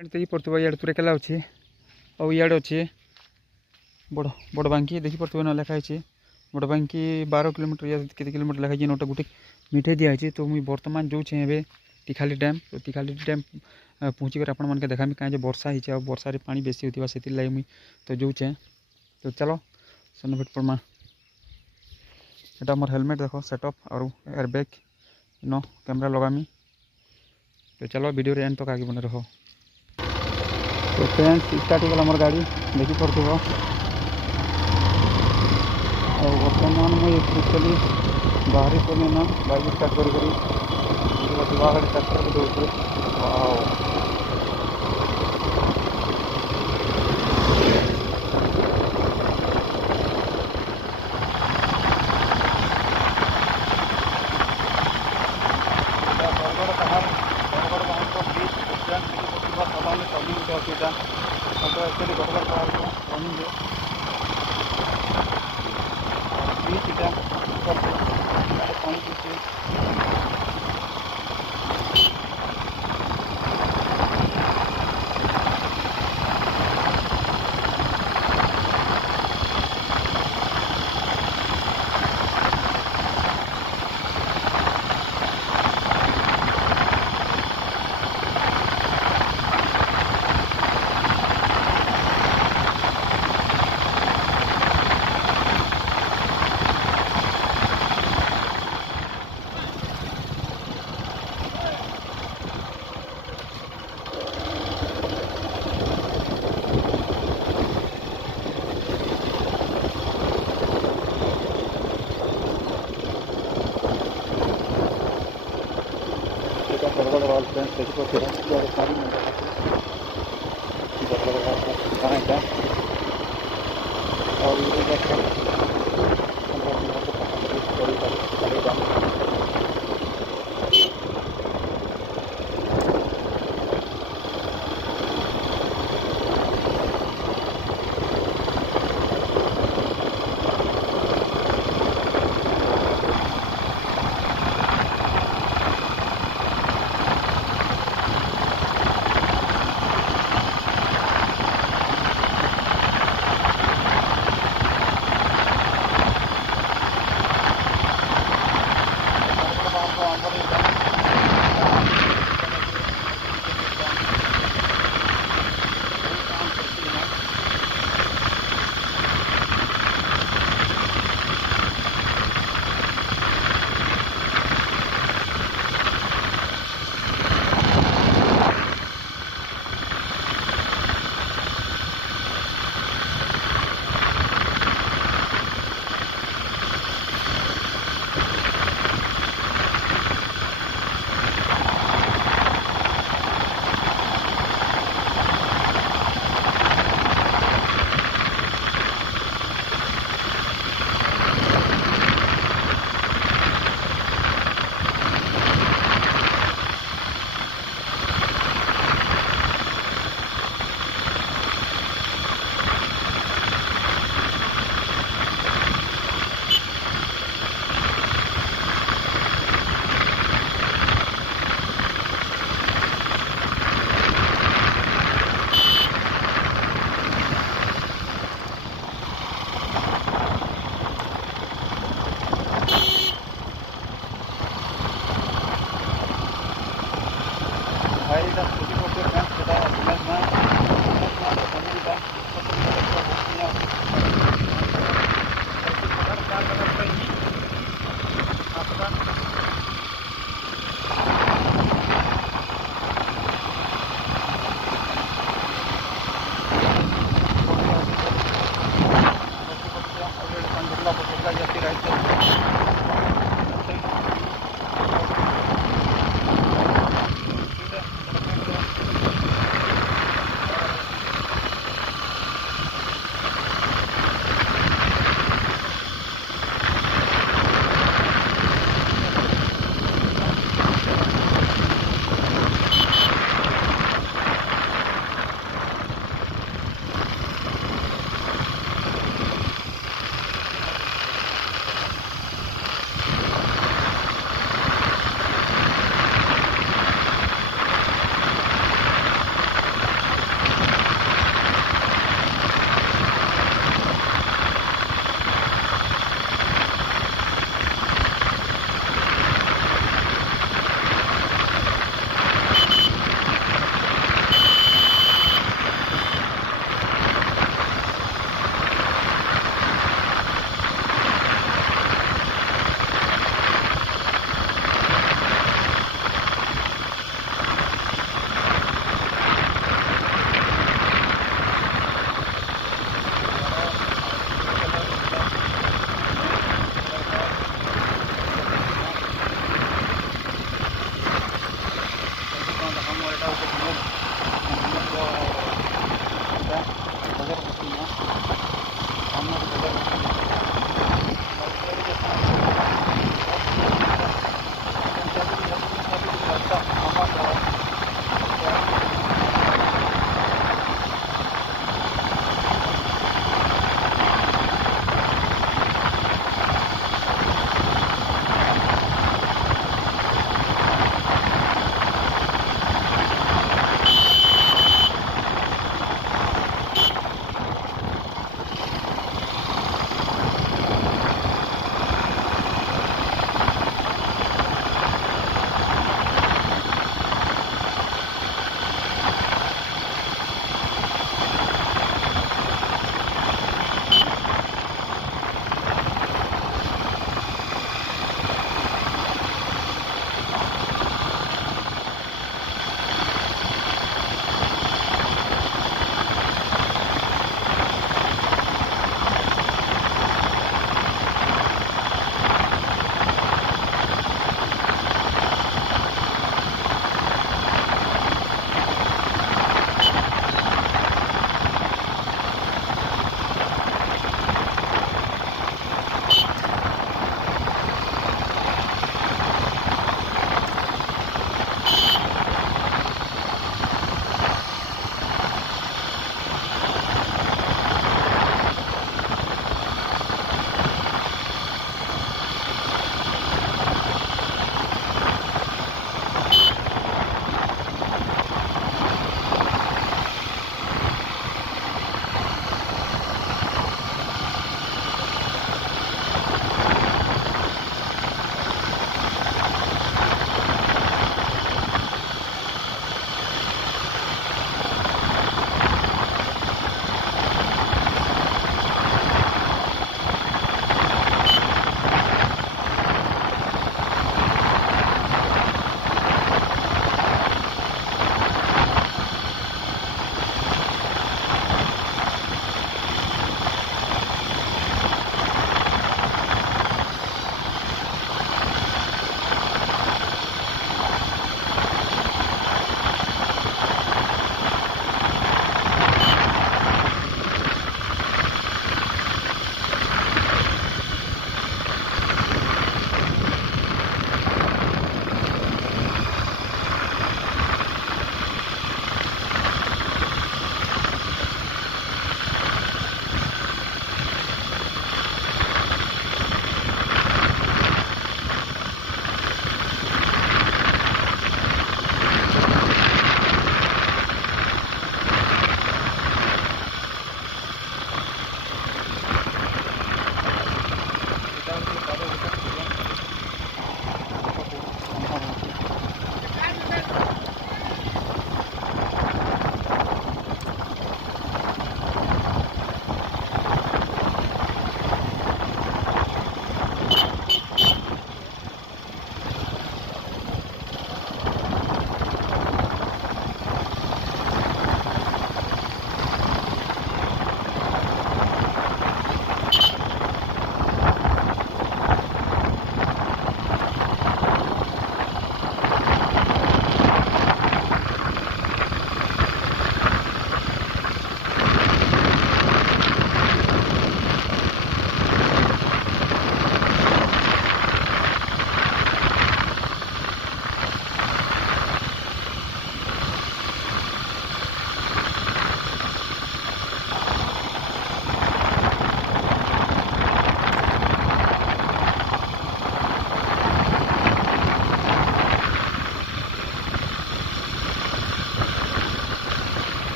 देखिपे इे तुरेकेला अच्छे और इे अच्छे बड़ बड़ बांकी देखिपे ना लिखाई बड़ बांकी 12 किलोमीटर या के किलोमीटर लिखाई नोट गोटे मिठे दिखाई। तो मुझे बर्तमान जो छे टिखाली डैम तो टिखाली डैम पहुँचिक आप देखा कहीं वर्षा ही वर्षा पानी बेसी होता से लगे मुझे तो जो चे तो चलो सेन भेट पड़मा। यहाँ मोर हेलमेट देख सेटअप और एयरबैग नो कैमरा लगामी तो चलो वीडियो एंड तक आगे बने रहो। तो फ्रेंड्स स्टार्ट होगा मोर गाड़ी देखिपे और बर्तमान मुझे एक्चुअली बाहरी पड़ी ना बाइक स्टार्ट कर बाहर ट्रैक्टर दौड़े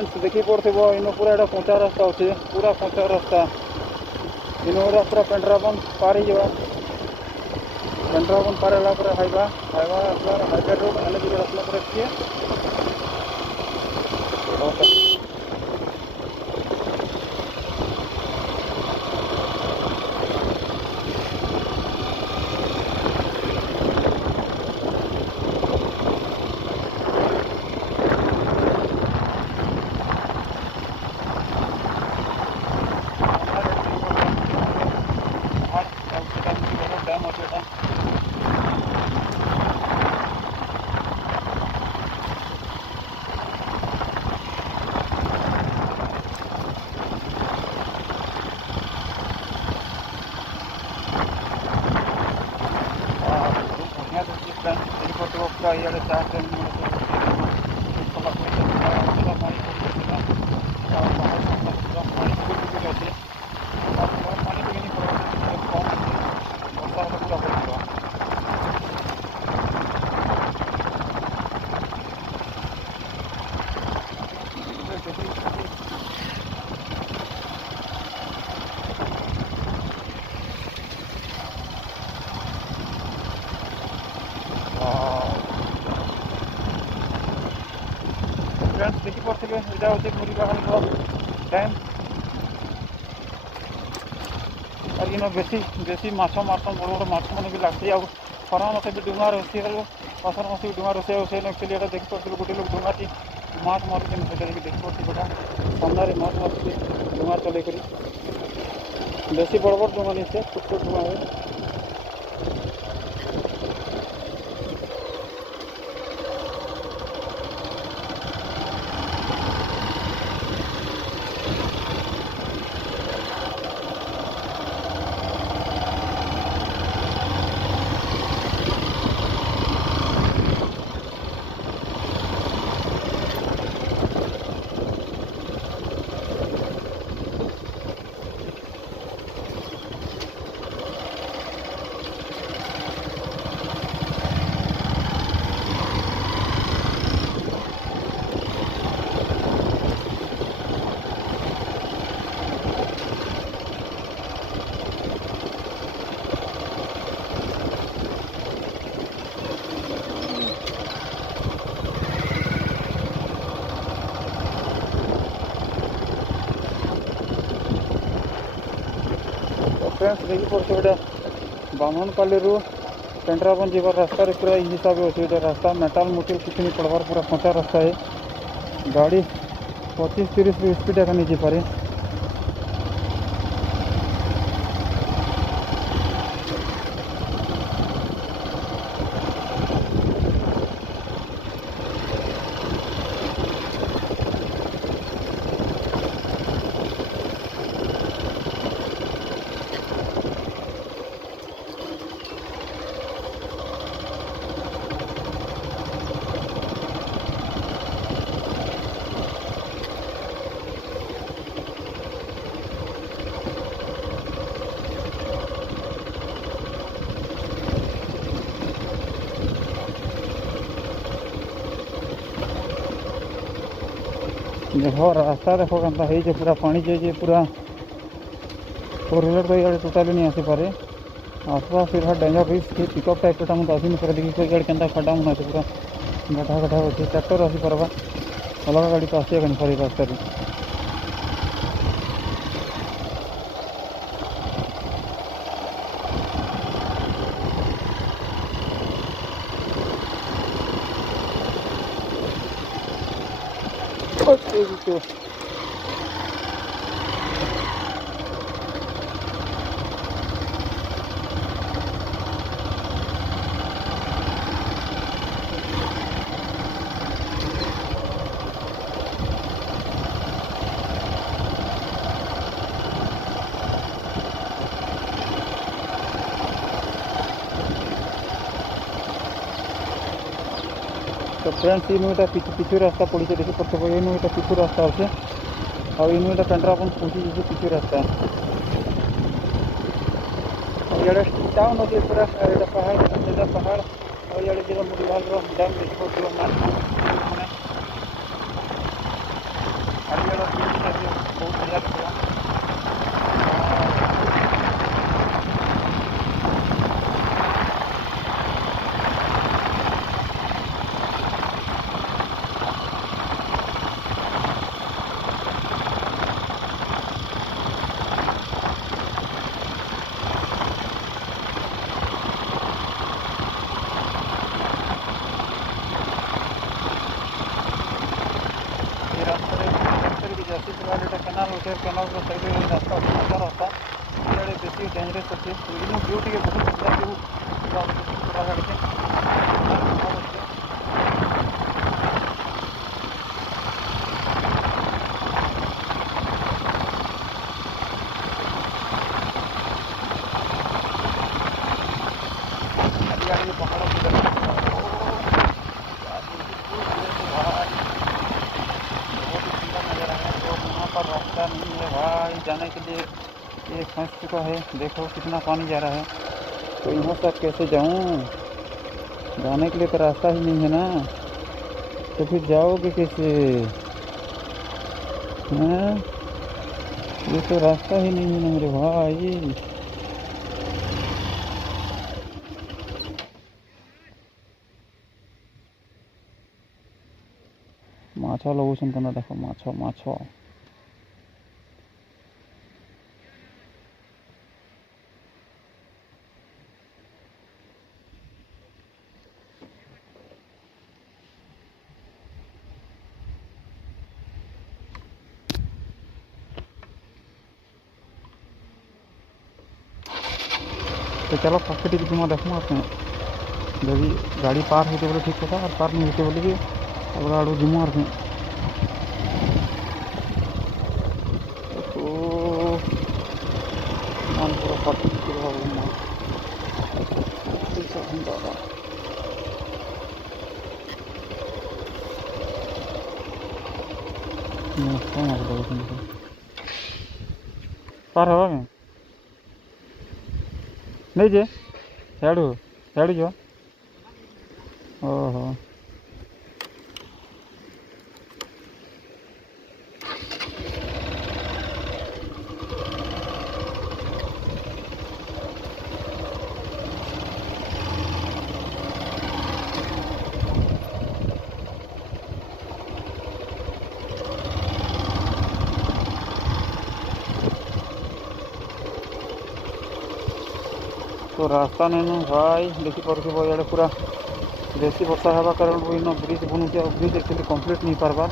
फ्रेंड्स देखी पड़े इन पूरा एटा कंचा रास्ता अच्छे पूरा कंचा रास्ता इन पूरा पेंड्राबन पार हो पेंड्राबन पार हाइवा हाइवा हाइवे रोड एल रोड आसला किए डैम अच्छे पूरा इे चार फ्रेंड्स देखी पड़े यहाँ हूँ मुरीबागान डैम और इन बेसी बेसी माछ मारसन बड़ बड़ माछ मैंने भी लगती आउ खरा मत भी डुंगा रोषे पसर मस भी डुंगा रोषे से एक्चुअली यहाँ देखी पड़े गोटे लोग डुंगा माछ मारुन से देखी पड़े गोटा सामने माछ मार डुंगा चल बेसी बड़ बड़ डुंगा नहीं से छोट छोट डुंगा है फ्रेंड्स देखी पड़े गोटे बामनपाली पेंड्राबन जीवार रास्ता पूरा हिसाब से अच्छे रास्ता मेटाल मुटिल किसी नहीं पड़वार पूरा कंचा रास्ता है गाड़ी 25-30 स्पीड एका नहीं जापे देखो रास्ता देखो केन्ता है पूरा पानी जाइए पूरा 4 व्हीलर तो ये टोटाली नहीं आसी पारे आसपास फिर डेंजर रिस्क पिकअप टाइप का मुझे आसी नहीं पारे देखिए कोई केन्ता खड्डा मुना पूरा गड्ढा गड्ढा अच्छे ट्रैक्टर आसी पार्बा अलग गाड़ी तो आसिया नहीं पारे रास्ता तो फ्रेंड्स इन पिछू रास्ता पड़ी देखी पड़े इन पिछू रास्ता अच्छे और इन पेंड्राबन पहुँची पिछू रास्ता और ये टाउन अच्छे पूरा पहाड़ और ये मुरीबागान डैम देखो कैनाल साइड रास्ता अच्छा रास्ता इे बेसी डेंजरस अच्छे इन व्यू टे बहुत सुंदर व्यू रास्ता नहीं है भाई जाने के लिए। ये फंस चुका है, देखो कितना पानी जा रहा है। तो यहाँ से कैसे जाऊँ? जाने के लिए तो रास्ता ही नहीं है ना, तो फिर जाओगे कैसे? हैं? ये तो रास्ता ही नहीं है ना मेरे भाई। माछ लगोसन करना देखो माछ माछ तो चलो पाखे टी जिमा देखो आप जब गाड़ी पार होते बोले ठीक था और पार नहीं होते बोले कि अब आड़ू जिमो और तो मन पूरा पट्टी पार हवा में नहीं जे हेड़ू हेड़ू जो ओहो तो रास्ता नहीं भाई देखी पारे इे पूरा बेसी वर्षा हवा कारण इन ब्रिज बनूचे और ब्रिज एक्चुअली कंप्लीट नहीं पार्बार।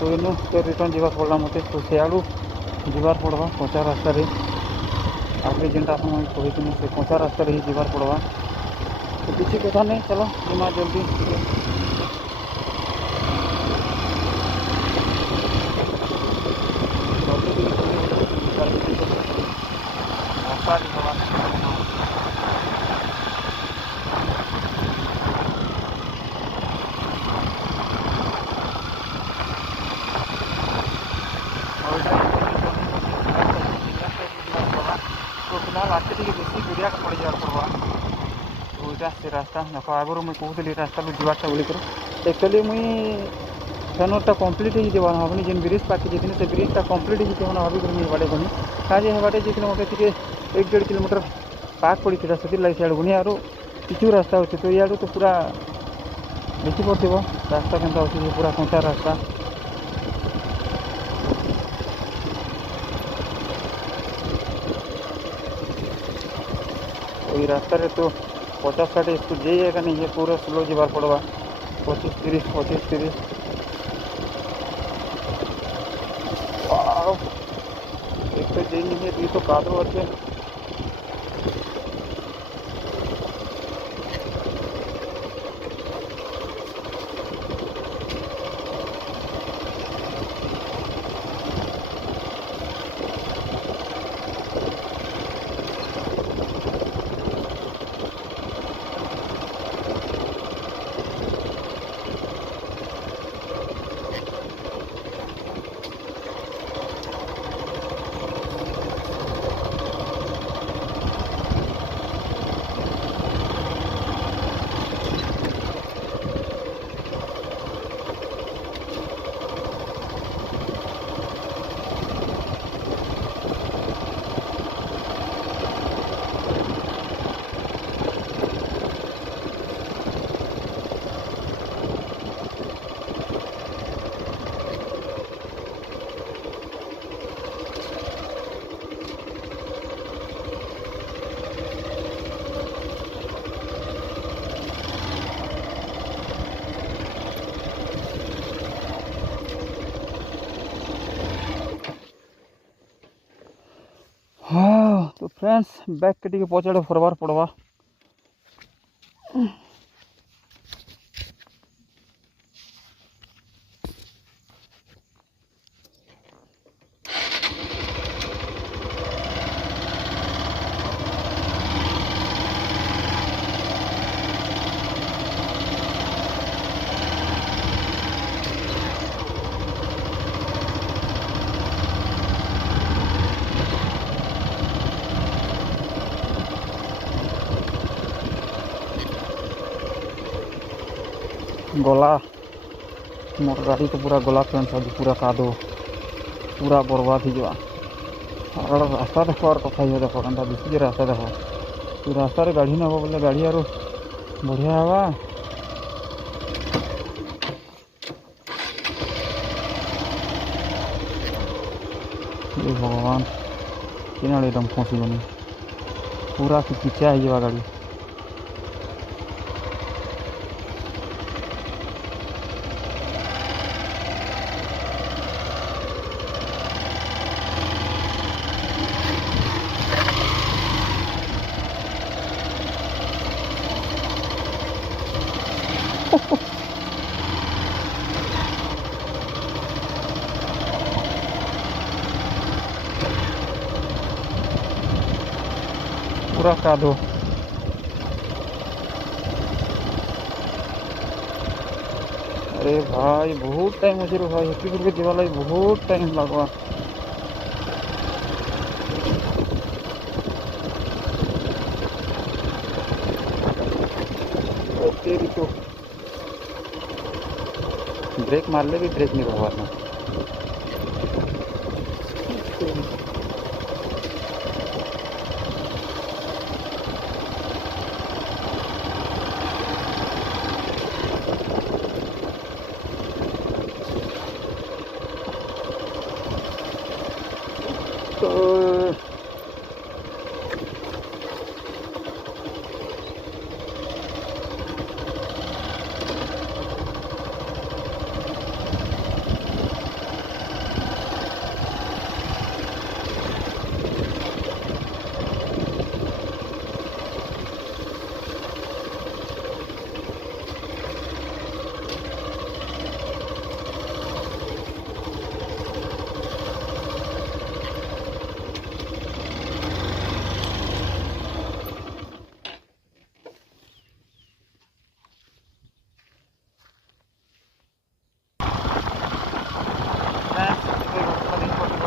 तो इन तो रिटर्न जावा पड़ा मत तो सियाड़ू जीवार पड़वा कच्चा रास्ता आगे जेनटा कही से कच्चा रास्ता ही जीवार पड़वा। तो किसी कथा नहीं चलो जिमा जल्दी तो फिलहाल आगे टी बेसी गुड़िया के पड़ जावार पड़वा। तो यहाँ से रास्ता देख आगुरी मुझे कहूली रास्ता जीवार्टा बोलिकर एक्चुअली मुई फेनरटा कम्प्लीट हो भावनी जेन ब्रिज पाखे जाती से ब्रिजटा कम्प्लीट हो भाविक मुझे बाड़े गनी क्या बाटे जाती मत 1-1.5 किलोमीटर पाक पड़ी था से लगे सियाड़ गनी और किचु रास्ता अच्छे। तो इे तो पूरा देखी पड़े रास्ता के पूरा कच्चा रास्ता। ये रास्ता रे तो 50-60 स्पीड जाइएगा नहीं, ये पूरा स्लो जीवार पड़वा 25-30 25-30। एक तो जी नहीं है तो कादो अच्छे फ्रेंड्स बैक के टिके पछाड़े फरबार पड़वा। गला मोर गाड़ी तो पूरा गला फ्रेंड्स अभी पूरा कादो पूरा बर्बाद हो रास्ता देखो और कथा ही देखो क्या बेसी रास्ता देखो रास्ता गाड़ी नब बोले गाड़ी आरो बढ़िया हवा। भगवान कि एकदम फंसीगनी पूरा पिछा हो गाड़ी। पूरा कादो अरे भाई बहुत टाइम अच्छे रो भाई हेतु के जीवा लगे बहुत टाइम लगवा। तेरी तो ब्रेक मार ले भी ब्रेक नहीं भगवान। तो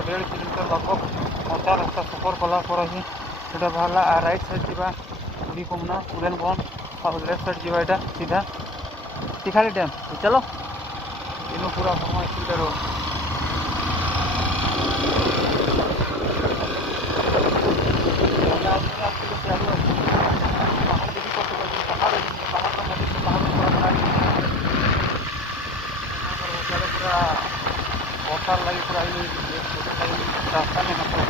डेढ़ किलोमीटर लगभग मचा रास्ता सफर कलापर से बाहर आ राइट साइड जावा बुढ़ी कमुना उड़ेन बन और लेफ्ट साइड जावा यहाँ सीधा तीखाली डैम चलो इन पूरा समय सुविधा रो। वर्षार लगे पूरा रास्ता में मतलब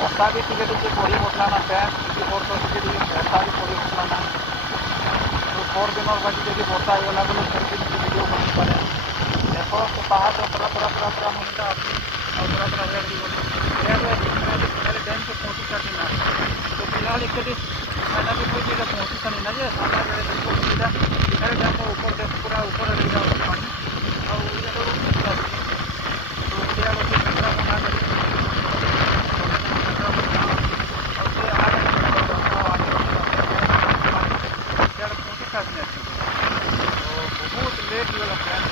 वर्षा भी टिके टिके पड़ी बसलाना फ्रेंड्स टिके वर्ष टिके वर्षा भी पड़ी बसलाना तो 4 दिन और बाकी जब वर्षा होगा बोले फिर भी वीडियो बनी पारे देखो तो पहाड़ तो पूरा पूरा पूरा पूरा मुंडा अपनी और पूरा पूरा हेड डैम के पहुँची करनी ना तो फिलहाल एक मैंने भी कोई जगह पहुँची करनी ना जे सामने बेड़े देखो सीधा इधर डैम को ऊपर देख पूरा ऊपर ले जाओ पानी और तो क्या बोलते कचरा बना कर बहुत लेट वाला प्लान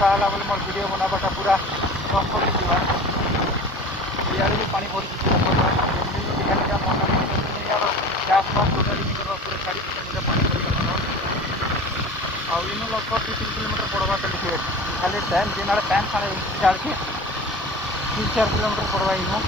ବର୍ଷା ହେଲା ବୋଲି ମୋର ଭିଡ଼ିଓ ବନାବାଟା ପୁରା ନଷ୍ଟ ହେଇଯିବା। ଇଆଡ଼େ ବି ପାଣି ଭରିଛି ଗ୍ୟାସ୍ ଫାସ୍ ଟୋଟାଲି ନିଜର ପୁରା ଛାଡ଼ି ନିଜେ ପାଣି କରିକି ଆଉ ଇନୁ ଲଗଭଗ 2-3 କିଲୋମିଟର ପଡ଼ବା ଚାଲିଛି ଖାଲି ଟାଇମ୍ ଦିନରେ ଟାଇମ୍ ସାଢ଼େ ଚାଲିଛି 3-4 କିଲୋମିଟର ପଡ଼ବା ଇନୁ।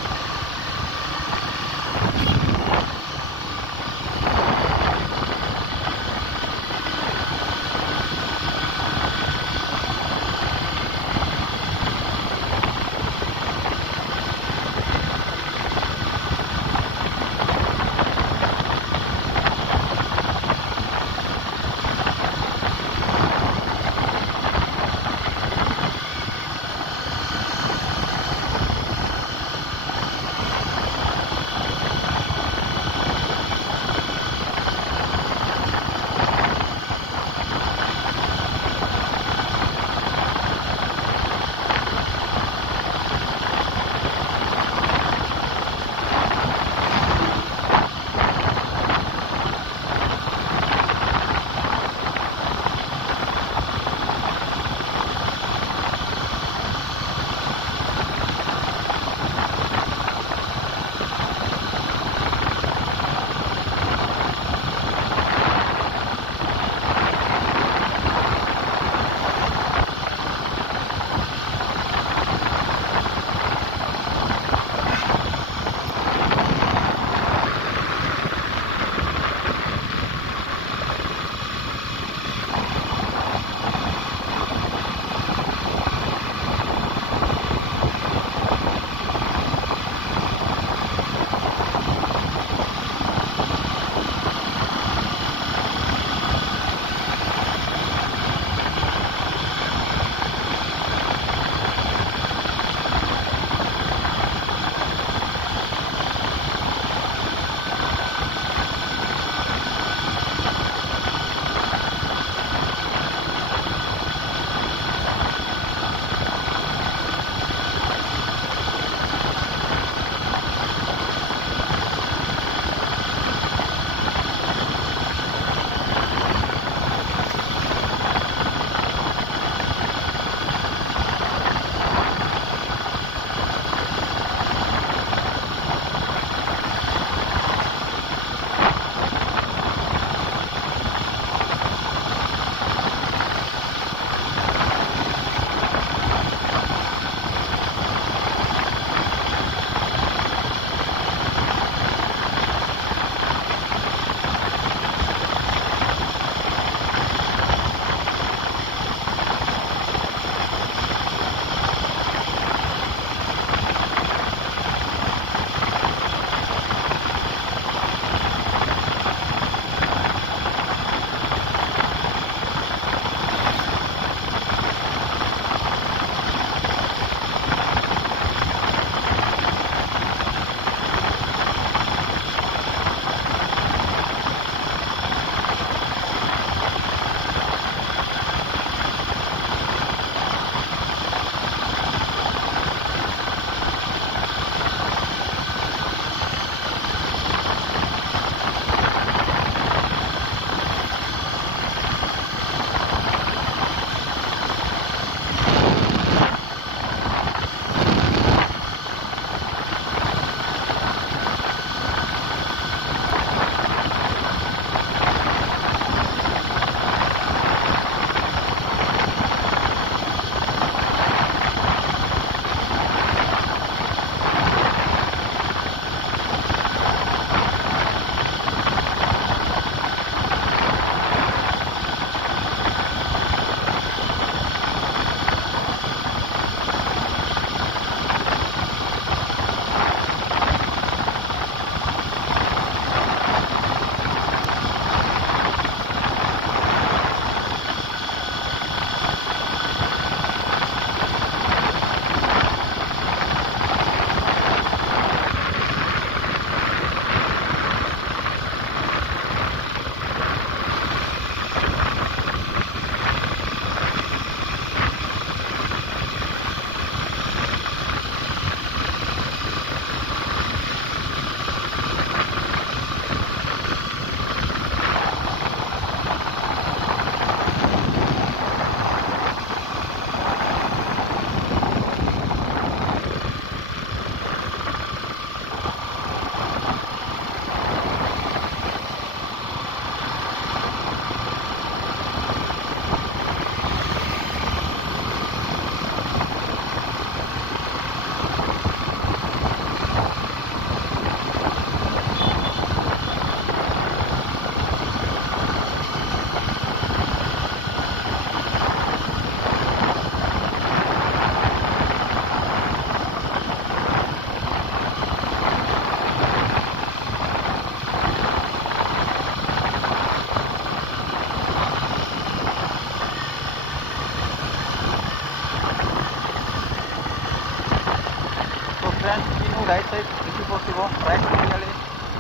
फ्रेंड्स इनू राइट साइड देखी पड़ो राइट साइड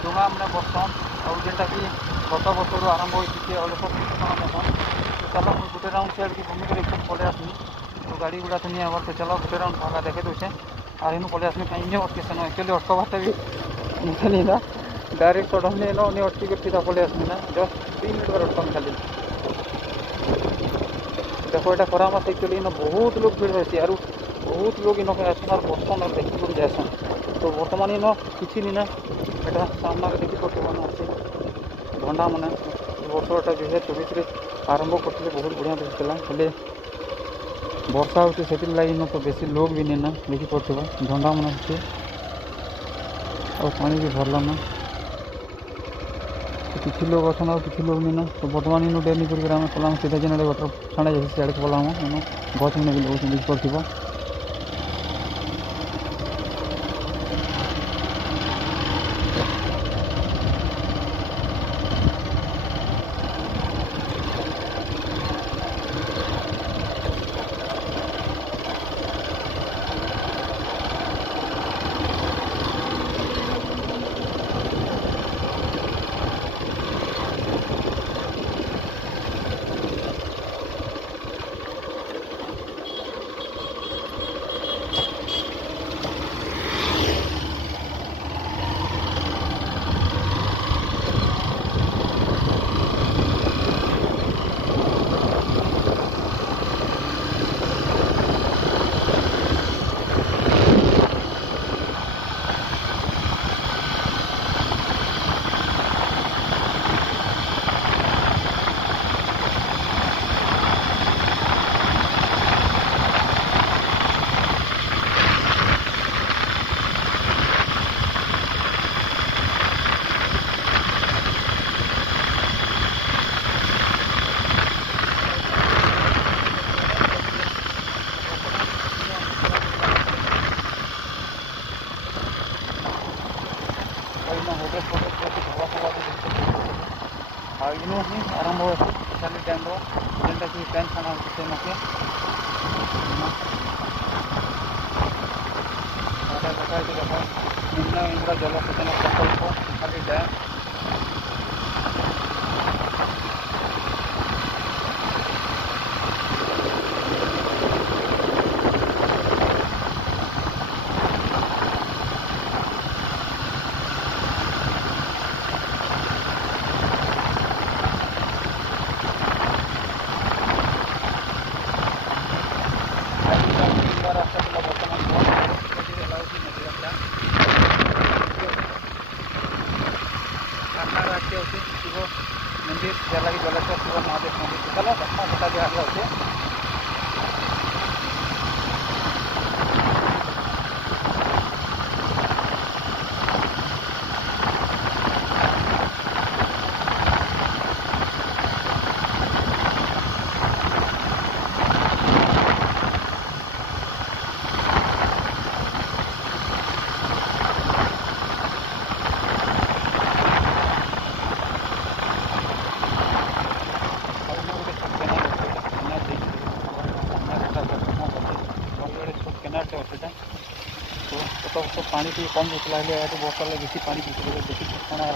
डोंगा मैंने बसन और जेनटा कि गत वर्ष आरंभ होती अलेसर कीर्तन बसन तो चलो मुझे गोटे राउंड सियाड़ की घूमी कर पलि आसमी तो गाड़ी गुड़ा तो नहीं आवर तो चलो गोटे राउंड पहला देखे दूचे और इन पलि आसमी कहीं अटकेसन एक्चुअली अटकबार भी मुझे नहीं था डायरेक्ट सडनली इन अटकी कर सीधा पलि आसमी ना जस्ट 3 मिनट पर अटकम खाली देखो यहाँ खरामास एक्चुअली इन बहुत लोग भीड़ रही और बहुत लोग इन आसन और बसन और देखी कर जासन तो बर्तमान इन किसी नहीं ना यहाँ सामना देखी पड़े अच्छे झंडा मैंने वर्षटा 2024 आरंभ करते बहुत बढ़िया दिखा हेले वर्षा होती से लगे न तो बेसी लोग भी नहीं ना देखी पड़े झंडा मन अच्छे और पानी भी भरल ना किसी लोग अच्छा और किसी लोग नहीं ना तो बर्तमान इन डेर नहीं करके पलाम सीधा जेन वाटर छाड़ा जाए सियाड़े पलाम इन गच मैंने भी लोग देखी पड़े इन आरंभ हो चाली डैम जेनटा कि पैन खाना से देखा देख निम्न इंद्र जलसेचन प्रकल्प खाली डैम मंदिर जला जलाशय शिव महादेव मंदिर चलो घटना बता दिया होते तो पानी टी कम होता है वर्षा बेसी पानी बेसी ठंडा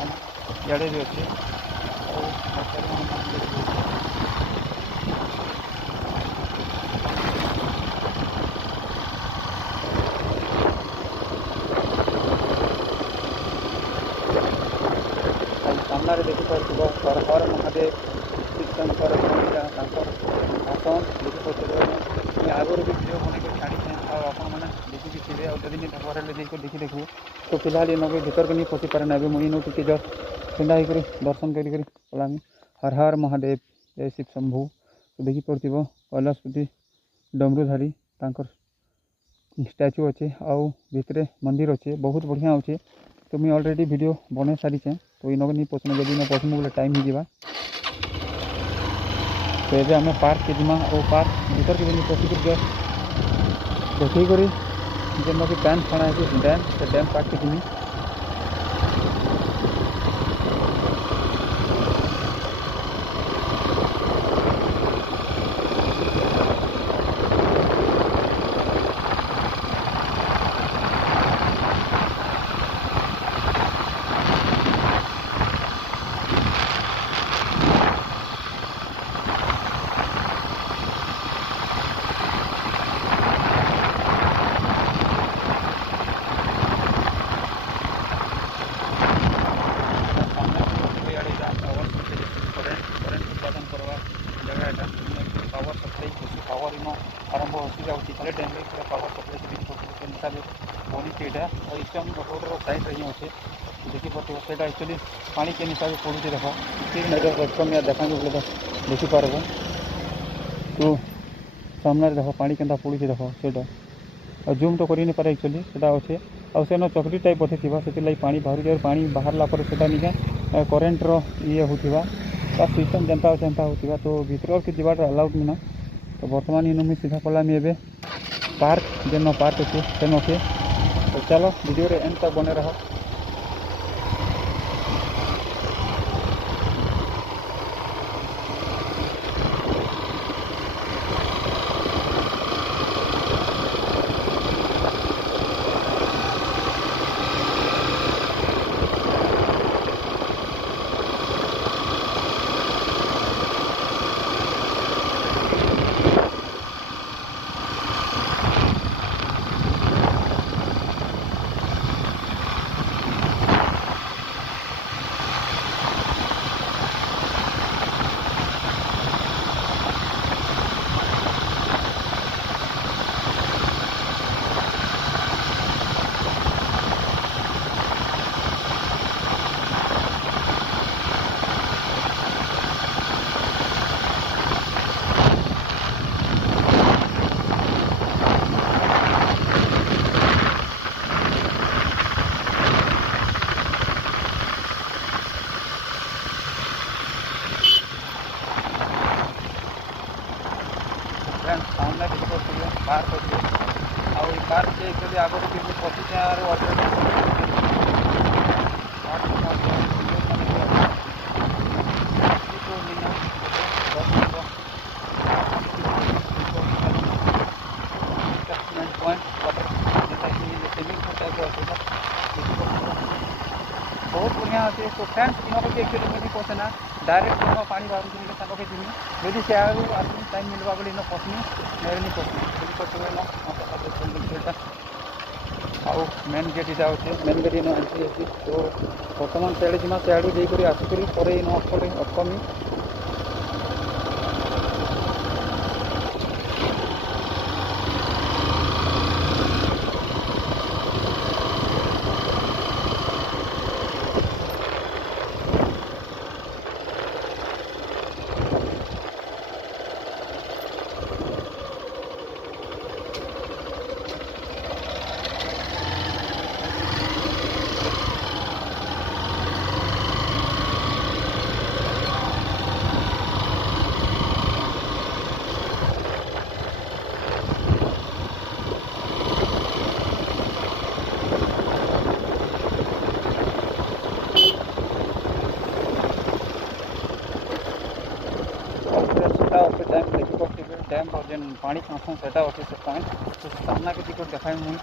इे भी अच्छे सामने देखिपे हर हर महादेव शिवशंकर आसन देखिपे आगुरी भी भिडियो बन के छाड़ी मैंने देखी थे और जब देखबार देखी देखू तो फिलहाल इन भीतर को नहीं पशि पारे ना मुझे इन टी जस्ट ठंडा होकर दर्शन कर पलामी हर हर महादेव जय शिव शंभु तो देखी पड़े कैलाशपति डमरूधारी तांकर स्टैचू अच्छे आउ भितर मंदिर अच्छे बहुत बढ़िया अच्छे तो मुझे ऑलरेडी वीडियो बन सारी तो इन नहीं पसंद जब इन पसंद बोले टाइम ही तो ये आम पार्क के जिमा और पार्क भीतर के पशिक जस्ट देखी जेन कि पैन खाना है डैम से डैम पार्क के जिमी हिसाब से पड़ी यहाँ और इस्टर्न रोडर साइड ही अच्छे देखिपे से एक्चुअली पानी के हिसाब से पड़ूँ देख ठीक देखा बोले तो देखिपार तो सामने देख पानी के पड़ू देख से जूम तो कर पारे एक्चुअली से अच्छे आन चकरी टाइप बोधे थी से पानी बाहर पानी बाहरला निका करेन्टर ये होता सिस्टम जनता जनता होता तो भीतर के जीवार अलाउड ना तो बर्तमान इन मुझे सीधा पलामी ए पार्क जेन पार्क अच्छे सेन अच्छे तो चलो वीडियो रे एंड तक बने रहो। सामने देखिए पार्क अच्छे आउ पार्क के एक्चुअली आगे किसी 25 बहुत बढ़िया अच्छे तो फ्रेंड्स इन एक्चुअली मुझे पसंद डायरेक्ट पानी बाहर के जीवी जदि से टाइम मिलवा बोले इन पसनी मेरे नहीं पसंद आउ मेन गेट इटा अच्छे मेन गेट इन एंट्री अच्छी तो बर्तमान सियाड़े जिमा सियाड़ू देकर आसिक पर इन अटकमी टाइम देखिए डैम जेन पानी खासा से अच्छे से पॉइंट तो सामना के टिकट देखा मुझे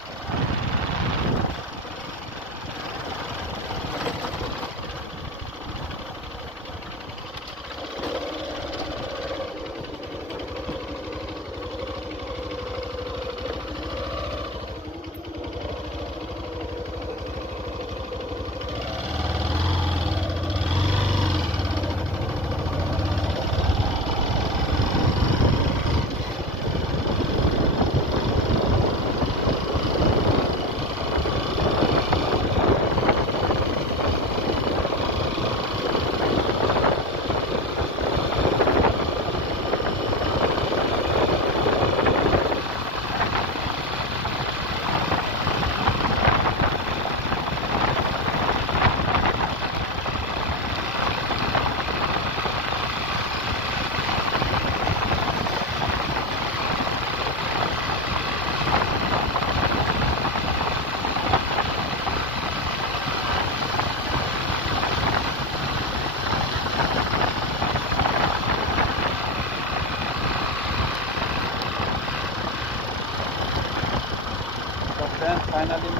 फाइनली में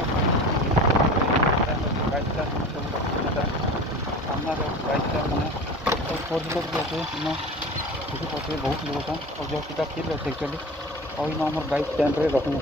गाइडटा सामना गाइडटा मैंने तो 4 लोग भी अच्छे इन देखिए बहुत लोग और जो सीधा फिर अच्छे एक्चुअली और इन आम गाइड स्टैंड रखूँ